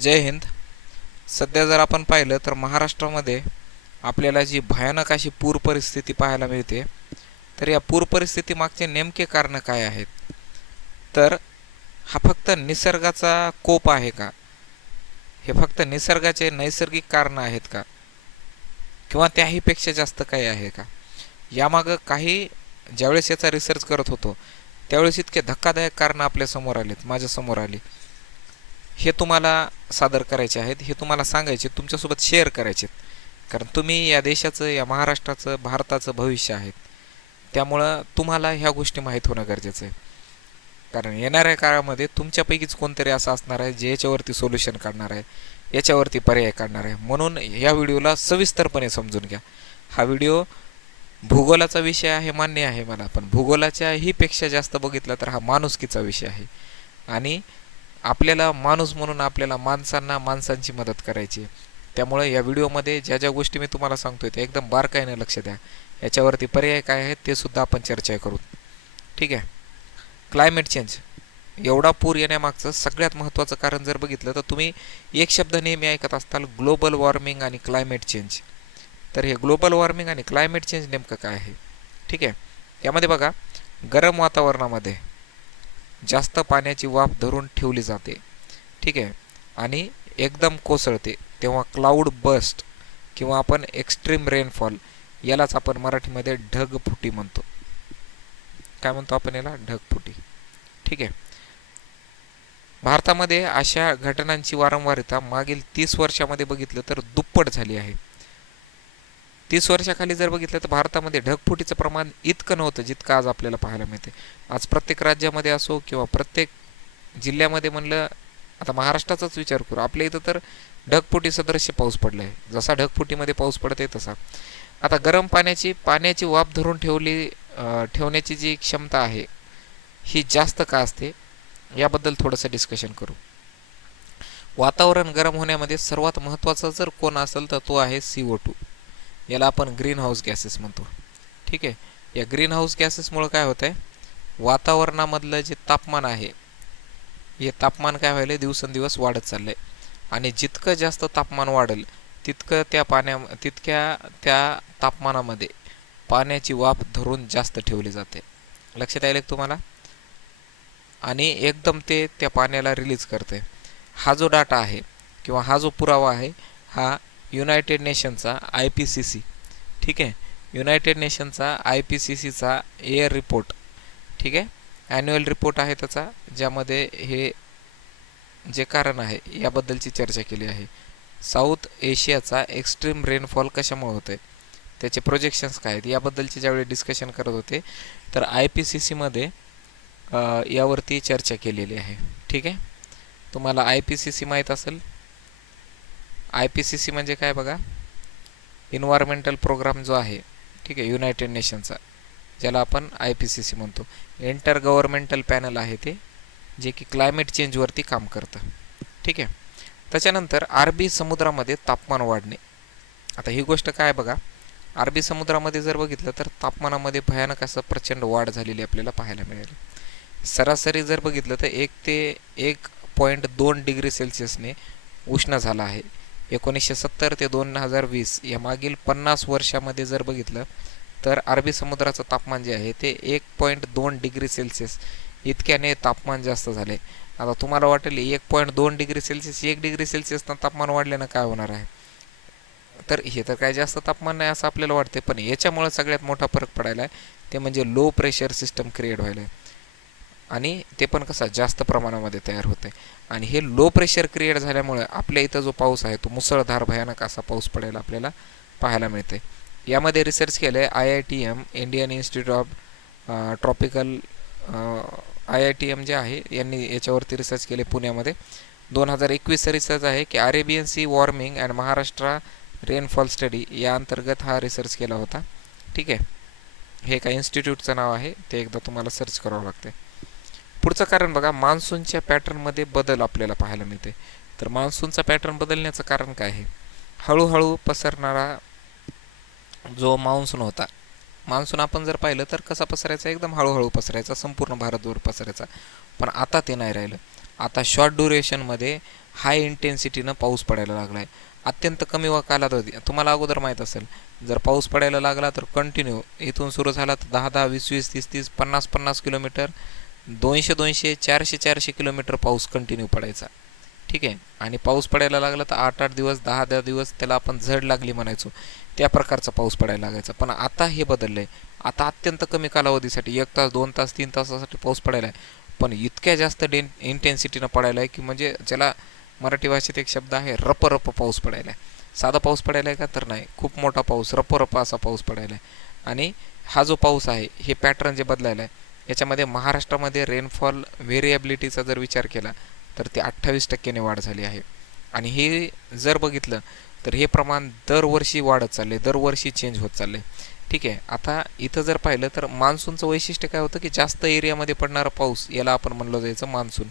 जय हिंद. सध्या जर आपण पाहिलं तर महाराष्ट्रामध्ये आपल्याला जी भयानक अशी पूर परिस्थिती पाहायला मिळते तर या पूर परिस्थिती मागचे नेमके कारणं काय आहेत? तर हा फक्त निसर्गाचा कोप आहे का? हे फक्त निसर्गाचे नैसर्गिक कारणं आहेत का? किंवा त्याहीपेक्षा जास्त काही आहे का? यामागं काही ज्यावेळेस याचा रिसर्च करत होतो त्यावेळेस इतके धक्कादायक कारणं आपल्यासमोर आलेत माझ्यासमोर आली. हे तुम्हाला सादर करायचे आहेत हे तुम्हाला सांगायचे तुमच्यासोबत शेअर करायचे कारण तुम्ही या देशाचं या महाराष्ट्राचं भारताचं भविष्य आहेत. त्यामुळं तुम्हाला ह्या गोष्टी माहीत होणं गरजेचं आहे. कारण येणाऱ्या काळामध्ये तुमच्यापैकीच कोणतरी असं असणार आहे जे याच्यावरती सोल्युशन काढणार आहे याच्यावरती पर्याय काढणार आहे. म्हणून या व्हिडिओला सविस्तरपणे समजून घ्या. हा व्हिडिओ भूगोलाचा विषय आहे मान्य आहे मला पण भूगोलाच्याही पेक्षा जास्त बघितला तर हा माणुसकीचा विषय आहे. आणि आपल्याला माणूस म्हणून आपल्याला माणसांना माणसांची मदत करायची आहे. त्यामुळे या व्हिडिओमध्ये ज्या ज्या गोष्टी मी तुम्हाला सांगतोय त्या एकदम बारकाईने लक्ष द्या. याच्यावरती पर्याय काय आहेत ते सुद्धा आपण चर्चा करू. ठीक आहे? क्लायमेट चेंज एवढा पूर येण्यामागचं सगळ्यात महत्त्वाचं कारण जर बघितलं तर तुम्ही एक शब्द नेहमी ऐकत असताल ग्लोबल वॉर्मिंग आणि क्लायमेट चेंज तर हे ग्लोबल वॉर्मिंग आणि क्लायमेट चेंज नेमकं काय आहे? ठीक आहे? यामध्ये बघा गरम वातावरणामध्ये जास्त पाण्याची वाफ धरून ठेवली जाते. ठीक आहे? आणि एकदम कोसळते. तेव्हा क्लाउड बस्ट किंवा आपण एक्स्ट्रीम रेनफॉल यालाच आपण मराठीमध्ये ढगफुटी म्हणतो. काय म्हणतो आपण याला? ढगफुटी. ठीक आहे? भारतामध्ये अशा घटनांची वारंवारता मागील तीस वर्षामध्ये बघितलं तर दुप्पट झाली आहे. तीस वर्षाखाली जर बघितलं तर भारतामध्ये ढगफुटीचं प्रमाण इतकं नव्हतं जितकं आज आपल्याला पाहायला मिळते आज प्रत्येक राज्यामध्ये असो किंवा प्रत्येक जिल्ह्यामध्ये म्हणलं आता महाराष्ट्राचाच विचार करू. आपल्या इथं तर ढगफुटी सदृश्य पाऊस पडला आहे जसा ढगफुटीमध्ये पाऊस पडत आहे तसा. आता गरम पाण्याची पाण्याची वाफ धरून ठेवली ठेवण्याची जी क्षमता आहे ही जास्त का असते? याबद्दल थोडंसं डिस्कशन करू. वातावरण गरम होण्यामध्ये सर्वात महत्त्वाचा जर कोण असेल तर तो आहे सी ओ टू याला आपण ग्रीन हाऊस गॅसेस म्हणतो. ठीक आहे? या ग्रीन हाऊस गॅसेसमुळं काय होतं आहे वातावरणामधलं जे तापमान आहे हे तापमान काय व्हायलं दिवसेंदिवस वाढत चाललं आहे आणि जितकं जास्त तापमान वाढेल तितकं त्या पाण्या तितक्या त्या तापमानामध्ये पाण्याची वाफ धरून जास्त ठेवली जाते. लक्षात आलं तुम्हाला? आणि एकदम ते त्या पाण्याला रिलीज करते. हा जो डाटा आहे किंवा हा जो पुरावा आहे हा युनायटेड नेशनचा आय पी सी सी. ठीक आहे? युनायटेड नेशनचा आय पी सी सीचा एअर रिपोर्ट. ठीक आहे? ॲन्युअल रिपोर्ट आहे त्याचा ज्यामध्ये हे जे कारण आहे याबद्दलची चर्चा केली आहे. साऊथ एशियाचा एक्स्ट्रीम रेनफॉल कशामुळे होतं आहे त्याचे प्रोजेक्शन्स काय आहेत? याबद्दलचे ज्यावेळी डिस्कशन करत होते तर आय पी सी सीमध्ये यावरती चर्चा केलेली आहे. ठीक आहे? तुम्हाला आय पी सी सी माहीत असेल आय पी सी सी म्हणजे काय बघा? इन्व्हायरमेंटल प्रोग्राम जो आहे ठीक आहे युनायटेड नेशनचा ज्याला आपण आय पी सी सी म्हणतो. इंटर गव्हर्मेंटल पॅनल आहे ते जे की क्लायमेट चेंजवरती काम करतं. ठीक आहे? त्याच्यानंतर अरबी समुद्रामध्ये तापमान वाढणे. आता ही गोष्ट काय बघा? अरबी समुद्रामध्ये जर बघितलं तर तापमानामध्ये भयानक असं प्रचंड वाढ झालेली आपल्याला पाहायला मिळेल. सरासरी जर बघितलं तर एक ते एक पॉईंट दोन डिग्री सेल्सिअसने उष्ण झाला आहे. एकोणीसशे सत्तर ते दोन हजार वीस या मागील पन्नास वर्षामध्ये जर बघितलं तर अरबी समुद्राचं तापमान जे आहे ते एक पॉईंट दोन डिग्री सेल्सिअस इतक्याने तापमान जास्त झाले आता तुम्हाला वाटेल एक पॉईंट दोन डिग्री सेल्सिअस एक डिग्री सेल्सिअसनं तापमान वाढल्यानं काय होणार आहे? तर हे तर काय जास्त तापमान नाही असं आपल्याला वाटते पण याच्यामुळे सगळ्यात मोठा फरक पडायला आहे ते म्हणजे लो प्रेशर सिस्टम क्रिएट व्हायला आहे आणि ते पण कसं जास्त प्रमाणामध्ये तयार होते. आणि हे लो प्रेशर क्रिएट झाल्यामुळे आपल्या इथं जो पाऊस आहे तो मुसळधार भयानक असा पाऊस पडायला आपल्याला पाहायला मिळते. यामध्ये रिसर्च केलं आहे I I T M Indian Institute of Tropical I I T M जे आहे यांनी याच्यावरती रिसर्च केले पुण्यामध्ये. दोन हजार एकवीसचा रिसर्च आहे की Arabian Sea warming and Maharashtra rainfall study या अंतर्गत हा रिसर्च केला होता. ठीक आहे. हे एका इन्स्टिट्यूटचं नाव आहे ते एकदा तुम्हाला सर्च करावं लागते पुढचं कारण बघा मान्सूनच्या पॅटर्नमध्ये बदल आपल्याला पाहायला मिळते तर मान्सूनचा पॅटर्न बदलण्याचं कारण काय आहे? हळूहळू पसरणारा जो मान्सून होता मान्सून आपण जर पाहिलं तर कसा पसरायचा? एकदम हळूहळू पसरायचा संपूर्ण भारतभर पसरायचा. पण आता ते नाही राहिलं. आता शॉर्ट ड्युरेशनमध्ये हाय इंटेन्सिटीनं पाऊस पडायला लागला आहे अत्यंत कमी व कालावधी. तुम्हाला अगोदर माहीत असेल जर पाऊस पडायला लागला तर कंटिन्यू इथून सुरू झाला तर दहा दहा वीस वीस तीस तीस पन्नास पन्नास किलोमीटर दोनशे दोनशे चारशे चारशे किलोमीटर पाऊस कंटिन्यू पडायचा. ठीक आहे? आणि पाऊस पडायला लागला तर आठ आठ दिवस दहा दहा दिवस त्याला आपण झड लागली म्हणायचो. त्या प्रकारचा पाऊस पडायला लागायचा. पण आता हे बदललं आहे आता अत्यंत कमी कालावधीसाठी एक तास दोन तास तीन तासासाठी पाऊस पडायला आहे. पण इतक्या जास्त डेन इंटेन्सिटीनं पडायला आहे की म्हणजे ज्याला मराठी भाषेत एक शब्द आहे रप रप पाऊस पडायला आहे. साधा पाऊस पडायला आहे का? तर नाही. खूप मोठा पाऊस रप रप असा पाऊस पडायला आहे. आणि हा जो पाऊस आहे हे पॅटर्न जे बदलायला आहे याच्यामध्ये महाराष्ट्रामध्ये रेनफॉल व्हेरिएबिलिटीचा जर विचार केला तर ते अठ्ठावीस टक्क्याने वाढ झाली आहे. आणि हे जर बघितलं तर हे प्रमाण दरवर्षी वाढत चालले दरवर्षी चेंज होत चालले ठीक आहे आता इथं जर पाहिलं तर मान्सूनचं वैशिष्ट्य काय होतं की जास्त एरियामध्ये पडणारा पाऊस याला आपण म्हणलं जायचं मान्सून.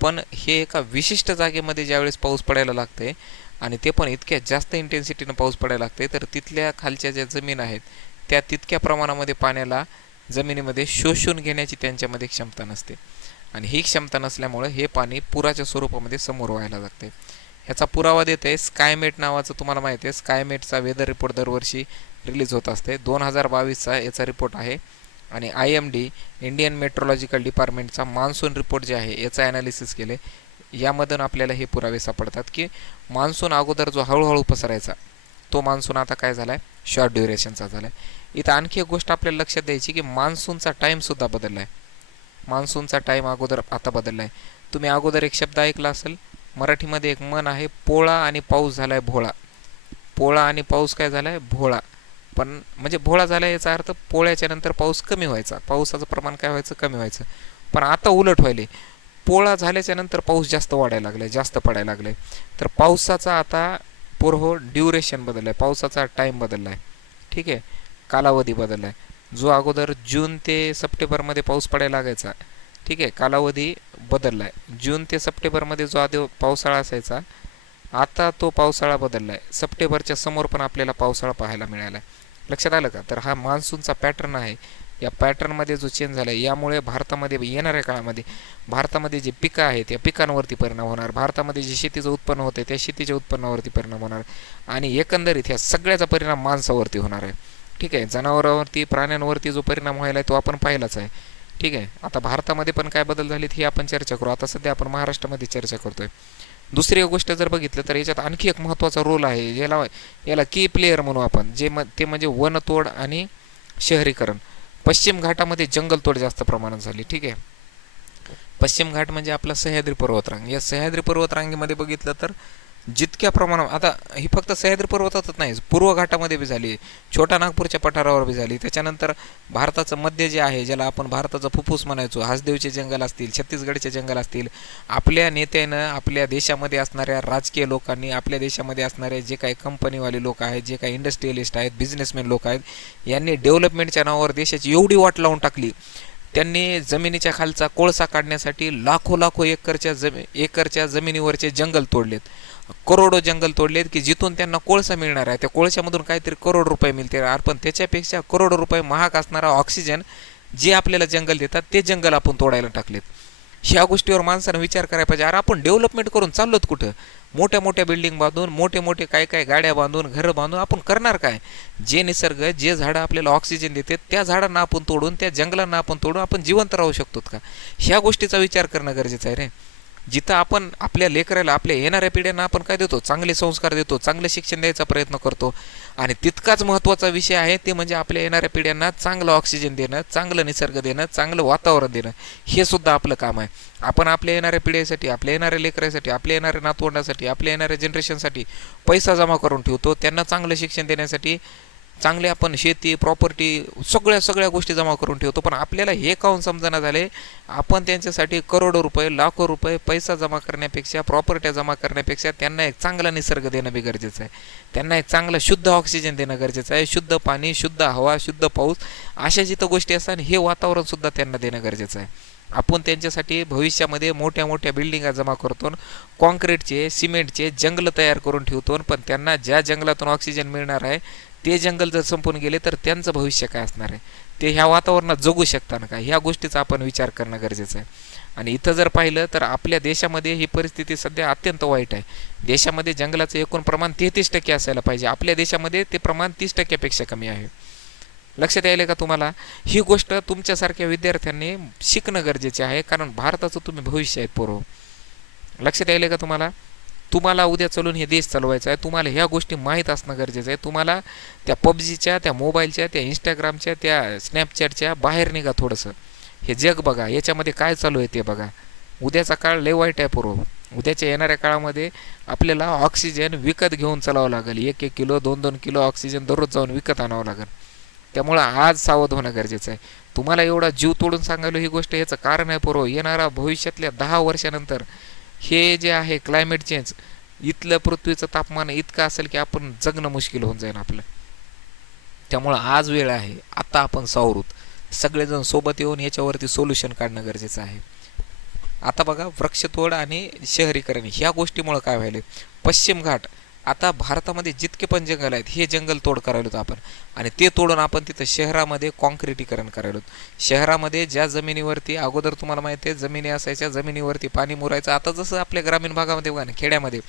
पण हे एका विशिष्ट जागेमध्ये ज्यावेळेस पाऊस पडायला लागते आणि ते पण इतक्या जास्त इंटेन्सिटीनं पाऊस पडायला लागते तर तिथल्या खालच्या ज्या जमीन आहेत त्या तितक्या प्रमाणामध्ये पाण्याला जमिनीमध्ये शोषून घेण्याची त्यांच्यामध्ये क्षमता नसते. आणि ही क्षमता नसल्यामुळे हे पाणी पुराच्या स्वरूपामध्ये समोर व्हायला लागते ह्याचा पुरावा देत आहे स्कायमेट नावाचं तुम्हाला माहिती आहे स्कायमेटचा वेदर रिपोर्ट दरवर्षी रिलीज होत असते. दोन हजार बावीसचा याचा रिपोर्ट आहे. आणि I M D Indian Meteorological डिपार्टमेंटचा monsoon report जे आहे याचं ॲनालिसिस केले यामधून आपल्याला हे पुरावे सापडतात की मान्सून अगोदर जो हळूहळू पसरायचा तो मान्सून आता काय झाला आहे शॉर्ट ड्युरेशनचा झाला आहे इथं आणखी एक गोष्ट आपल्याला लक्षात द्यायची की मान्सूनचा टाईमसुद्धा बदलला आहे मान्सूनचा टाईम अगोदर आता बदलला आहे तुम्ही अगोदर एक शब्द ऐकला असेल मराठीमध्ये एक मन आहे पोळा आणि पाऊस झाला आहे भोळा. पोळा आणि पाऊस काय झाला आहे भोळा. पण म्हणजे भोळा झाला याचा अर्थ पोळ्याच्या नंतर पाऊस कमी व्हायचा. पावसाचं प्रमाण काय व्हायचं? कमी व्हायचं. पण आता उलट व्हायले पोळा झाल्याच्यानंतर पाऊस जास्त वाढायला लागलाय जास्त पडायला लागलाय. तर पावसाचा आता पूर्व ड्युरेशन बदलला आहे पावसाचा टाईम बदलला आहे ठीक आहे? कालावधी बदलला आहे जो अगोदर जून ते सप्टेंबरमध्ये पाऊस पडायला लागायचा ठीक आहे कालावधी बदलला आहे जून ते सप्टेंबरमध्ये जो आधी पावसाळा असायचा आता तो पावसाळा बदलला आहे सप्टेंबरच्या समोर पण आपल्याला पावसाळा पाहायला मिळाला आहे लक्षात आलं का? तर हा मान्सूनचा पॅटर्न आहे. या पॅटर्नमध्ये जो चेंज झाला आहे यामुळे भारतामध्ये येणाऱ्या काळामध्ये भारतामध्ये जे पिकं आहेत या पिकांवरती परिणाम होणार. भारतामध्ये जे शेतीचं उत्पन्न होतं त्या शेतीच्या उत्पन्नावरती परिणाम होणार. आणि एकंदरीत ह्या सगळ्याचा परिणाम माणसावरती होणार आहे. ठीक आहे जनावरांवरती प्राण्यांवरती जो परिणाम व्हायला आहे तो आपण पाहिलाच आहे. ठीक आहे आता भारतामध्ये पण काय बदल झालेत ही आपण चर्चा करू. आता सध्या आपण महाराष्ट्रामध्ये चर्चा करतोय. दुसरी एक गोष्ट जर बघितलं तर याच्यात आणखी एक महत्त्वाचा रोल आहे. याला याला की प्लेयर म्हणू आपण जे म ते म्हणजे वनतोड आणि शहरीकरण. पश्चिम घाटामध्ये जंगलतोड जास्त प्रमाणात झाली ठीक आहे. पश्चिम घाट म्हणजे आपला सह्याद्री पर्वतरांग. या सह्याद्री पर्वतरांगेमध्ये बघितलं तर जितक्या प्रमाणात आता ही फक्त सह्याद्री पर्वतातच नाही पूर्व घाटामध्ये बी झाली छोटा नागपूरच्या पठारावर बी झाली. त्याच्यानंतर भारताचं मध्य जे आहे ज्याला आपण भारताचं फुफ्फुस म्हणायचो हासदेवचे जंगल असतील छत्तीसगडचे जंगल असतील आपल्या नेत्यानं आपल्या देशामध्ये असणाऱ्या राजकीय लोकांनी आपल्या देशामध्ये असणारे जे काही कंपनीवाले लोक आहेत जे काही इंडस्ट्रियलिस्ट आहेत बिझनेसमॅन लोक आहेत यांनी डेव्हलपमेंटच्या नावावर देशाची एवढी वाट लावून टाकली. त्यांनी जमिनीच्या खालचा कोळसा काढण्यासाठी लाखो लाखो एकरच्या जमी एकरच्या जमिनीवरचे जंगल तोडलेत. करोडो जंगल तोडलेत की जिथून त्यांना कोळसा मिळणार आहे. त्या कोळशामधून काहीतरी करोड रुपये मिळते पण त्याच्यापेक्षा करोडो रुपये महाग असणारा ऑक्सिजन जे आपल्याला जंगल देतात ते जंगल आपण तोडायला टाकलेत. ह्या गोष्टीवर माणसानं विचार करायला पाहिजे. अरे आपण डेव्हलपमेंट करून चाललोत कुठं? मोठ्या मोठ्या बिल्डिंग बांधून मोठे मोठे काय काय गाड्या बांधून घरं बांधून आपण करणार काय? जे निसर्ग जे झाडं आपल्याला ऑक्सिजन देते त्या झाडांना आपण तोडून त्या जंगलांना आपण तोडून आपण जिवंत राहू शकतो का? ह्या गोष्टीचा विचार करणं गरजेचं आहे रे. जिथं आपण आपल्या लेकराला आपल्या येणाऱ्या पिढ्यांना आपण काय देतो? चांगले संस्कार देतो चांगलं शिक्षण द्यायचा प्रयत्न करतो. आणि तितकाच महत्त्वाचा विषय आहे ते म्हणजे आपल्या येणाऱ्या पिढ्यांना चांगलं ऑक्सिजन देणं चांगलं निसर्ग देणं चांगलं वातावरण देणं हे सुद्धा आपलं काम आहे. आपण आपल्या येणाऱ्या पिढीसाठी आपल्या येणाऱ्या लेकरासाठी आपल्या येणाऱ्या नातवंडासाठी आपल्या येणाऱ्या जनरेशनसाठी पैसा जमा करून ठेवतो. त्यांना चांगलं शिक्षण देण्यासाठी चांगले आपण शेती प्रॉपर्टी सगळ्या सगळ्या गोष्टी जमा करून ठेवतो. पण आपल्याला हे काहून समजना झाले? आपण त्यांच्यासाठी करोडो रुपये लाखो रुपये पैसा जमा करण्यापेक्षा प्रॉपर्ट्या जमा करण्यापेक्षा त्यांना एक चांगला निसर्ग देणं बी गरजेचं आहे. त्यांना एक चांगलं शुद्ध ऑक्सिजन देणं गरजेचं आहे. शुद्ध पाणी शुद्ध हवा शुद्ध पाऊस अशा जिथं गोष्टी असतात हे वातावरणसुद्धा त्यांना देणं गरजेचं आहे. आपण त्यांच्यासाठी भविष्यामध्ये मोठ्या मोठ्या बिल्डिंगा जमा करतो. कॉन्क्रीटचे सिमेंटचे जंगल तयार करून ठेवतो. पण त्यांना ज्या जंगलातून ऑक्सिजन मिळणार आहे ते जंगल जर संपून गेले तर त्यांचं भविष्य काय असणार आहे? ते ह्या वातावरणात जगू शकता ना का ह्या गोष्टीचा आपण विचार करणं गरजेचं आहे. आणि इथं जर पाहिलं तर आपल्या देशामध्ये ही परिस्थिती सध्या अत्यंत वाईट आहे. देशामध्ये जंगलाचं एकूण प्रमाण तेहतीस टक्के असायला पाहिजे. आपल्या देशामध्ये ते प्रमाण तीस टक्क्यापेक्षा कमी आहे. लक्षात यायला का तुम्हाला? ही गोष्ट तुमच्यासारख्या विद्यार्थ्यांनी शिकणं गरजेचे आहे कारण भारताचं तुम्ही भविष्य आहेत पूर्व. लक्षात यायला का तुम्हाला? तुम्हाला उद्या चलून हे देश चालवायचा आहे. तुम्हाला ह्या गोष्टी माहीत असणं गरजेचं आहे. तुम्हाला त्या पबजीच्या त्या मोबाईलच्या त्या इंस्टाग्रामच्या त्या स्नॅपचॅटच्या बाहेर निघा थोडंसं. हे जग बघा याच्यामध्ये काय चालू आहे ते बघा. उद्याचा काळ लय वाईट आहे पूर्व. उद्याच्या येणाऱ्या काळामध्ये आपल्याला ऑक्सिजन विकत घेऊन चालावं लागेल. एक एक किलो दोन दोन किलो ऑक्सिजन दररोज जाऊन विकत आणावं लागेल. त्यामुळं आज सावध होणं गरजेचं आहे. तुम्हाला एवढा जीव तोडून सांगायला ही गोष्ट याचं कारण आहे पूर्व. येणारा भविष्यातल्या दहा वर्षानंतर हे जे आहे क्लायमेट चेंज इथलं पृथ्वीचं तापमान इतकं असेल की आपण जगणं मुश्किल होऊन जाईल आपलं. त्यामुळं आज वेळ आहे आता आपण सावरूत. सगळेजण सोबत येऊन याच्यावरती सोल्युशन काढणं गरजेचं आहे. आता बघा वृक्षतोड आणि शहरीकरण ह्या गोष्टीमुळं काय व्हायले पश्चिम घाट आता भारतामध्ये जितके पण जंगल आहेत हे जंगल तोड करायलो आपण. आणि ते तोडून आपण तिथं शहरामध्ये कॉन्क्रिटीकरण करायलो शहरामध्ये ज्या जमिनीवरती अगोदर तुम्हाला माहिती आहे जमिनी असायच्या जमिनीवरती पाणी मुरायचं. आता जसं आपल्या ग्रामीण भागामध्ये बघा ना खेड्यामध्ये.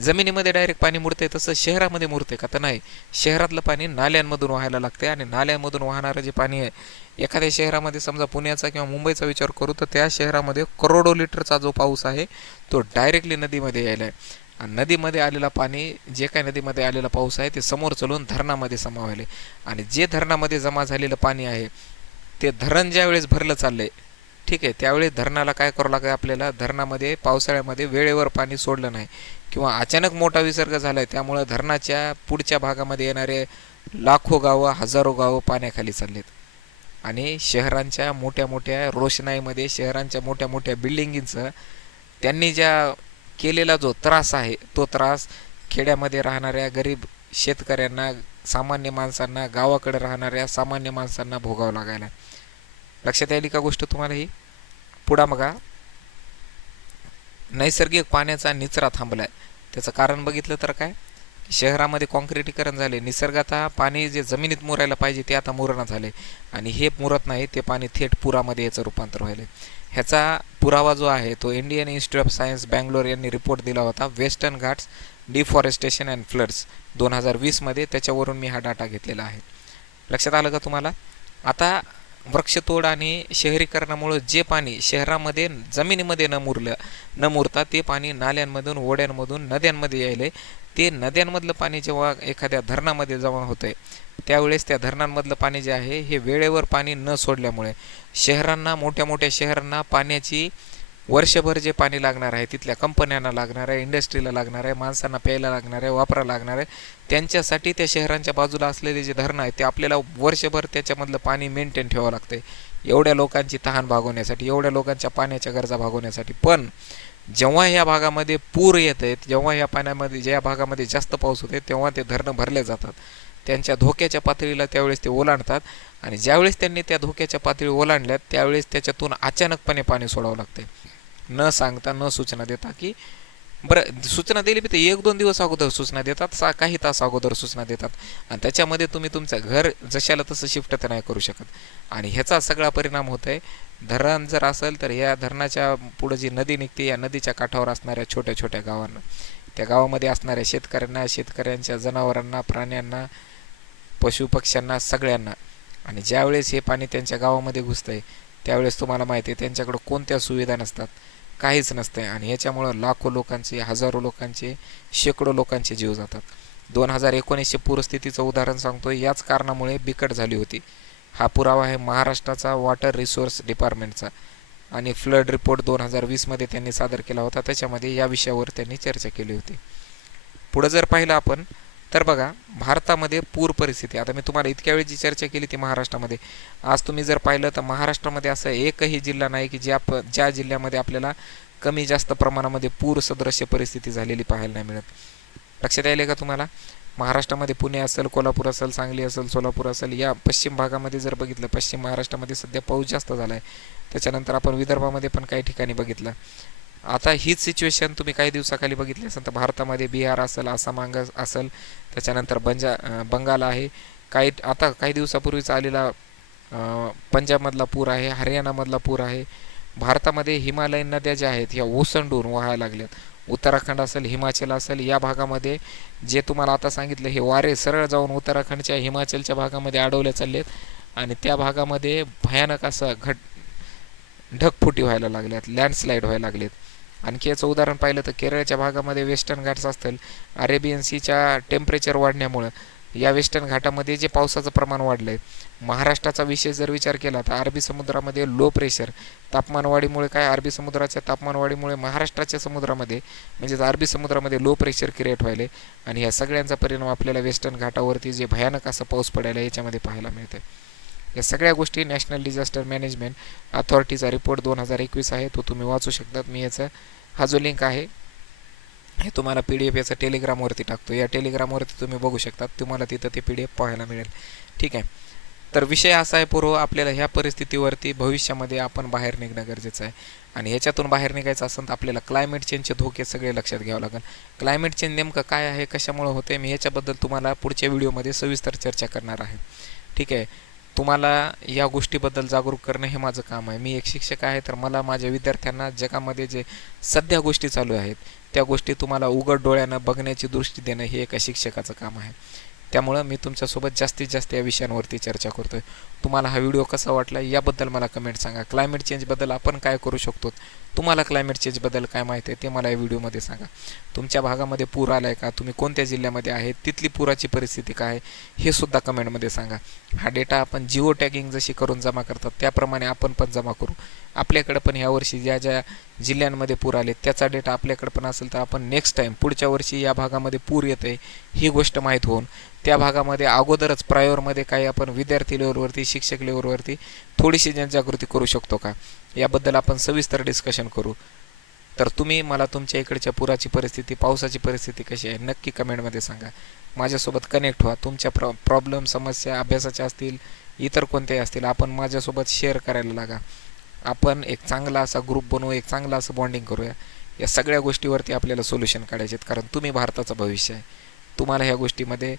जमिनीमध्ये डायरेक्ट पाणी मुरते तसं शहरामध्ये मुरते का? तर नाही. शहरातलं पाणी नाल्यांमधून व्हायला लागते आणि नाल्यांमधून वाहणारं जे पाणी आहे एखाद्या शहरामध्ये समजा पुण्याचा किंवा मुंबईचा विचार करू तर त्या शहरामध्ये करोडो लिटरचा जो पाऊस आहे तो डायरेक्टली नदीमध्ये यायला आहे नदीमध्ये आलेला पाणी जे काही नदीमध्ये आलेला पाऊस आहे ते समोर चलून धरणामध्ये समावले आणि जे धरणामध्ये जमा झालेलं पाणी आहे ते धरण ज्या वेळेस भरलं चाललंय ठीक आहे त्यावेळेस धरणाला काय करावं लागेल आपल्याला? धरणामध्ये पावसाळ्यामध्ये वेळेवर पाणी सोडलं नाही. किंवा अचानक मोठा विसर्ग झाला आहे त्यामुळं धरणाच्या पुढच्या भागामध्ये येणारे लाखो गावं हजारो गावं पाण्याखाली चाललेत. आणि शहरांच्या मोठ्या मोठ्या रोषणाईमध्ये शहरांच्या मोठ्या मोठ्या बिल्डिंगींचं त्यांनी ज्या केलेला जो त्रास आहे तो त्रास खेड्यामध्ये राहणाऱ्या गरीब शेतकऱ्यांना सामान्य माणसांना गावाकडे राहणाऱ्या सामान्य माणसांना भोगावं लागायला. लक्षात यायली का गोष्ट तुम्हाला ही? पुढा बघा. नैसर्गिक पाण्याचा निचरा थांबलाय. त्याचं कारण बघितलं तर काय? शहरामध्ये कॉन्क्रिटीकरण झाले. निसर्गात पाणी जे जमिनीत मुरायला पाहिजे ते आता मुरणं झाले. आणि हे मुरत नाही ते पाणी थेट पुरामध्ये याचं रूपांतर व्हायले ह्याचा पुरावा जो आहे तो Indian Institute of Science Bangalore यांनी रिपोर्ट दिला होता Western Ghats deforestation and floods दोन हजार वीसमध्ये त्याच्यावरून मी हा डाटा घेतलेला आहे. लक्षात आलं का तुम्हाला? आता वृक्षतोड आणि शहरीकरणामुळं जे पाणी शहरामध्ये जमिनीमध्ये न मुरलं न मुरता ते पाणी नाल्यांमधून ओढ्यांमधून नद्यांमध्ये यायले. ते नद्यांमधलं पाणी जेव्हा एखाद्या धरणामध्ये जमा होतं आहे त्यावेळेस त्या धरणांमधलं पाणी जे आहे हे वेळेवर पाणी न सोडल्यामुळे शहरांना मोठ्या मोठ्या शहरांना पाण्याची वर्षभर जे पाणी लागणार आहे तिथल्या कंपन्यांना लागणार आहे इंडस्ट्रीला लागणार आहे माणसांना प्यायला लागणार आहे वापरायला लागणार आहे त्यांच्यासाठी त्या शहरांच्या बाजूला असलेले जे धरणं आहे ते आपल्याला वर्षभर त्याच्यामधलं पाणी मेंटेन ठेवावं लागतं आहे एवढ्या लोकांची तहान भागवण्यासाठी एवढ्या लोकांच्या पाण्याच्या गरजा भागवण्यासाठी. पण जेव्हा ह्या भागामध्ये पूर येत आहेत जेव्हा ह्या पाण्यामध्ये ज्या भागामध्ये जास्त पाऊस होते तेव्हा ते धरणं भरले जातात. त्यांच्या धोक्याच्या पातळीला त्यावेळेस ते ओलांडतात आणि ज्यावेळेस त्यांनी त्या धोक्याच्या पातळी ओलांडल्यात त्यावेळेस त्याच्यातून अचानकपणे पाणी सोडावं लागते न सांगता न सूचना देता की बरं सूचना दिली तर एक दोन दिवस अगोदर सूचना देतात सा काही तास अगोदर सूचना देतात. आणि त्याच्यामध्ये तुम्ही तुमचं घर जशाला तसं शिफ्ट तर नाही करू शकत. आणि ह्याचा सगळा परिणाम होत आहे धरण जर असेल तर या धरणाच्या पुढं जी नदी निघते या नदीच्या काठावर असणाऱ्या छोट्या छोट्या गावांना त्या गावामध्ये असणाऱ्या शेतकऱ्यांना शेतकऱ्यांच्या जनावरांना प्राण्यांना पशुपक्ष्यांना सगळ्यांना. आणि ज्यावेळेस हे पाणी त्यांच्या गावामध्ये घुसतं आहे त्यावेळेस तुम्हाला माहिती आहे त्यांच्याकडं कोणत्या सुविधा नसतात. काहीच नसतंय. आणि याच्यामुळं लाखो लोकांचे हजारो लोकांचे शेकडो लोकांचे जीव जातात. दोन हजार एकोणीसशे पूरस्थितीचं उदाहरण सांगतो याच कारणामुळे बिकट झाली होती. हा पुरावा आहे महाराष्ट्राचा वॉटर रिसोर्स डिपार्टमेंटचा. आणि फ्लड रिपोर्ट दोन हजार वीसमध्ये त्यांनी सादर केला होता. त्याच्यामध्ये या विषयावर त्यांनी चर्चा केली होती. पुढं जर पाहिलं आपण तर बघा भारतामध्ये पूर परिस्थिती. आता मी तुम्हाला इतक्या वेळी जी चर्चा केली ती महाराष्ट्रामध्ये. आज तुम्ही जर पाहिलं तर महाराष्ट्रामध्ये असं एकही जिल्हा नाही की ज्या प ज्या जिल्ह्यामध्ये आपल्याला कमी जास्त प्रमाणामध्ये पूर सदृश्य परिस्थिती झालेली पाहायला नाही मिळत. लक्षात यायला का तुम्हाला? महाराष्ट्रामध्ये पुणे असेल कोल्हापूर असेल सांगली असेल सोलापूर असेल या पश्चिम भागामध्ये जर बघितलं पश्चिम महाराष्ट्रामध्ये सध्या पाऊस जास्त झाला आहे त्याच्यानंतर आपण विदर्भामध्ये पण काही ठिकाणी बघितलं. आता हीच सिच्युएशन तुम्ही काही दिवसाखाली बघितली असेल तर भारतामध्ये बिहार असेल आसाम अंग असेल त्याच्यानंतर बंजा बंगाल आहे. काही आता काही दिवसापूर्वीच आलेला पंजाबमधला पूर आहे हरियाणामधला पूर आहे. भारतामध्ये हिमालयन नद्या ज्या आहेत ह्या ओसंडून वाहायला लागल्यात. उत्तराखंड असेल हिमाचल असेल या भागामध्ये जे तुम्हाला आता सांगितलं हे वारे सरळ जाऊन उत्तराखंडच्या हिमाचलच्या भागामध्ये अडवले चाललेत. आणि त्या भागामध्ये भयानक असं घट ढगफुटी व्हायला लागल्यात लँडस्लाईड व्हायला लागलेत. आणखी याचं उदाहरण पाहिलं तर केरळच्या भागामध्ये वेस्टर्न घाट्स असतील अरेबियन सीच्या टेम्परेचर वाढण्यामुळं या वेस्टर्न घाटामध्ये जे पावसाचं प्रमाण वाढलं आहे महाराष्ट्राचा विषय जर विचार केला तर अरबी समुद्रामध्ये लो प्रेशर तापमानवाढीमुळे काय? अरबी समुद्राच्या तापमानवाढीमुळे महाराष्ट्राच्या समुद्रामध्ये म्हणजेच अरबी समुद्रामध्ये लो प्रेशर क्रिएट व्हायले आणि ह्या सगळ्यांचा परिणाम आपल्याला वेस्टर्न घाटावरती जे भयानक असं पाऊस पडायला याच्यामध्ये पाहायला मिळतं या सगळ्या गोष्टी नॅशनल डिझास्टर मॅनेजमेंट अथॉरिटीचा रिपोर्ट दोन हजार एकवीस आहे तो तुम्ही वाचू शकतात. मी याचा हा जो लिंक आहे हे तुम्हाला पी डी एफ याचं टेलिग्रामवरती टाकतो. या टेलिग्रामवरती तुम्ही बघू शकता तुम्हाला तिथं ते पी डी एफ पाहायला मिळेल. ठीक आहे. तर विषय असा आहे पूर्व आपल्याला ह्या परिस्थितीवरती भविष्यामध्ये आपण बाहेर निघणं गरजेचं आहे. आणि ह्याच्यातून बाहेर निघायचं असेल तर आपल्याला क्लायमेट चेंजचे धोके सगळे लक्षात घ्यावं लागेल. क्लायमेट चेंज नेमकं काय आहे कशामुळे होते मी ह्याच्याबद्दल तुम्हाला पुढच्या व्हिडिओमध्ये सविस्तर चर्चा करणार आहे. ठीक आहे. तुम्हाला या गोष्टीबद्दल जागरूक करणं हे माझं काम आहे. मी एक शिक्षक आहे तर मला माझ्या विद्यार्थ्यांना जगामध्ये जे सध्या गोष्टी चालू आहेत त्या गोष्टी तुम्हाला उघड डोळ्यानं बघण्याची दृष्टी देणं हे एका शिक्षकाचं काम आहे. त्यामुळं मी तुमच्यासोबत जास्तीत जास्त या विषयांवरती चर्चा करतो आहे तुम्हाला हा व्हिडिओ कसा वाटला याबद्दल मला कमेंट सांगा. क्लायमेट चेंजबद्दल आपण काय करू शकतो? तुम्हाला क्लायमेट चेंजबद्दल काय माहिती आहे ते मला या व्हिडिओमध्ये सांगा. तुमच्या भागामध्ये पूर आला आहे का? तुम्ही कोणत्या जिल्ह्यामध्ये आहे? तिथली पुराची परिस्थिती काय हे सुद्धा कमेंटमध्ये सांगा. हा डेटा आपण जिओ टॅगिंग जशी करून जमा करतात त्याप्रमाणे आपण पण जमा करू. आपल्याकडं पण ह्या वर्षी ज्या ज्या जिल्ह्यांमध्ये पूर आले त्याचा डेटा आपल्याकडं पण असेल तर आपण नेक्स्ट टाईम पुढच्या वर्षी या भागामध्ये पूर येत आहे ही गोष्ट माहीत होऊन. त्या भागामध्ये अगोदरच प्रायोरमध्ये काही आपण विद्यार्थी लेवलवरती शिक्षक लेवलवरती थोडीशी जनजागृती करू शकतो का? याबद्दल आपण सविस्तर डिस्कशन करू. तर तुम्ही मला तुमच्या इकडच्या पुराची परिस्थिती पावसाची परिस्थिती कशी आहे नक्की कमेंटमध्ये सांगा. माझ्यासोबत कनेक्ट व्हा. तुमच्या प्रॉ प्रॉब्लेम समस्या अभ्यासाच्या असतील इतर कोणत्याही असतील आपण माझ्यासोबत शेअर करायला लागा. आपण एक चांगला असा ग्रुप बनवू एक चांगला असं बॉन्डिंग करूया. या सगळ्या गोष्टीवरती आपल्याला सोल्युशन काढायचे आहेत. कारण तुम्ही भारताचं भविष्य आहे. तुम्हाला ह्या गोष्टीमध्ये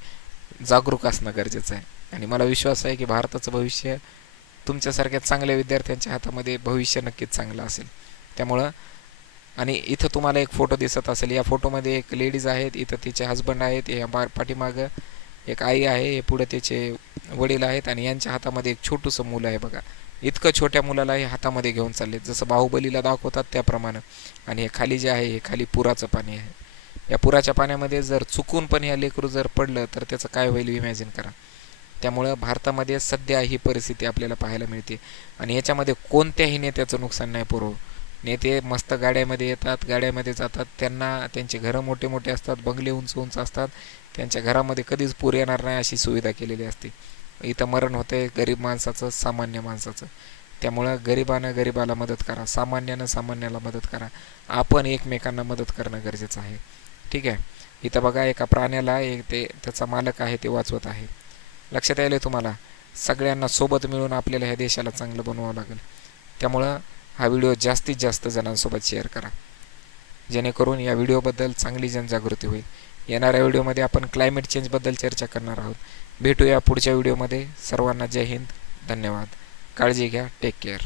जागरूक असणं गरजेचं आहे. आणि मला विश्वास आहे की भारताचं भविष्य तुमच्यासारख्या चांगल्या विद्यार्थ्यांच्या हातामध्ये भविष्य नक्कीच चांगलं असेल. त्यामुळं आणि इथं तुम्हाला एक फोटो दिसत असेल. या फोटोमध्ये एक लेडीज आहेत इथं तिचे हजबंड आहेत या बा पाठीमागं एक आई आहे हे पुढं त्याचे वडील आहेत आणि यांच्या हातामध्ये एक छोटूसं मुलं आहे बघा. इतकं छोट्या मुलाला हे हातामध्ये घेऊन चालले जसं बाहुबलीला दाखवतात त्याप्रमाणे. आणि हे खाली जे आहे हे खाली पुराचं पाणी आहे. या पुराच्या पाण्यामध्ये जर चुकून पण ह्या लेकरू जर पडलं तर त्याचं काय होईल इमॅजिन करा. त्यामुळं भारतामध्ये सध्या ही परिस्थिती आपल्याला पाहायला मिळते. आणि याच्यामध्ये कोणत्याही नेत्याचं नुकसान नाही पुरव. नेते मस्त गाड्यामध्ये येतात गाड्यामध्ये जातात. त्यांना त्यांचे घरं मोठे मोठे असतात बंगले उंच उंच असतात. त्यांच्या घरामध्ये कधीच पूर येणार नाही अशी सुविधा केलेली असते. इथं मरण होते गरीब माणसाचं सामान्य माणसाचं. त्यामुळं गरिबानं गरिबाला मदत करा सामान्यानं सामान्याला मदत करा. आपण एकमेकांना मदत करणं गरजेचं आहे. ठीक आहे? इथं बघा एका प्राण्याला एक ते त्याचा मालक आहे ते वाचवत आहे. लक्षात यायला तुम्हाला? सगळ्यांना सोबत मिळून आपल्याला ह्या देशाला चांगलं बनवावं लागेल. त्यामुळं हा व्हिडिओ जास्तीत जास्त जणांसोबत शेअर करा. जेणेकरून या व्हिडिओबद्दल चांगली जनजागृती होईल. येणाऱ्या व्हिडिओमध्ये आपण क्लायमेट चेंजबद्दल चर्चा करणार आहोत. भेटूया पुढच्या व्हिडिओमध्ये. सर्वांना जय हिंद. धन्यवाद. काळजी घ्या. Take care